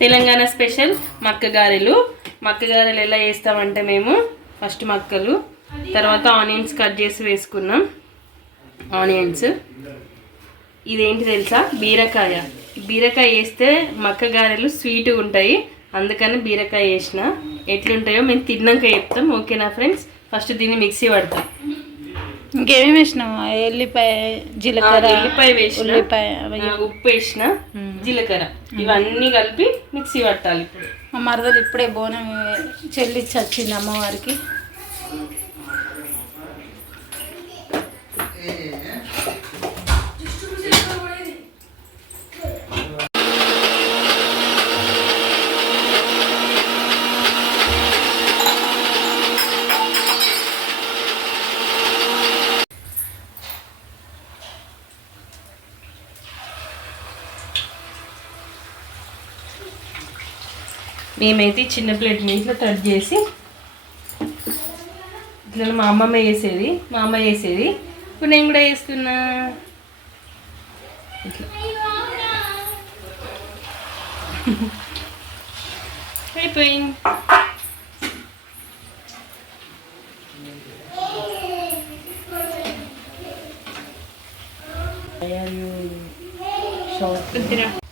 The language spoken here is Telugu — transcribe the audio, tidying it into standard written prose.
తెలంగాణ స్పెషల్ మక్క గారెలు. మక్క గారెలు ఎలా చేస్తామంటే మేము ఫస్ట్ మక్కలు, తర్వాత ఆనియన్స్ కట్ చేసి వేసుకున్నాం. ఆనియన్స్, ఇదేంటి తెలుసా, బీరకాయ. బీరకాయ వేస్తే మక్క గారెలు స్వీట్గా ఉంటాయి, అందుకని బీరకాయ వేసిన. ఎట్లుంటాయో మేము తిన్నాక చెప్తాం, ఓకేనా ఫ్రెండ్స్. ఫస్ట్ దీన్ని మిక్సీ పడతాం. ఇంకేమేమి వేసినాము? ఎల్లిపాయ, జీలకర్ర, ఎల్లిపాయ వేసిన, ఉల్లిపాయ, ఉప్పు వేసిన, జీలకర్ర, ఇవన్నీ కలిపి మిక్సీ పట్టాలి. మా మరదలు ఇప్పుడే బోనం చెల్లిచ్చి వచ్చింది అమ్మవారికి. మేమైతే చిన్న ప్లేట్ని ఇట్లా కట్ చేసి ఇట్లా మా అమ్మమ్మ వేసేది, మా అమ్మ వేసేది, ఇప్పుడు నేను కూడా వేస్తున్నా. అయిపోయింది. షార్ట్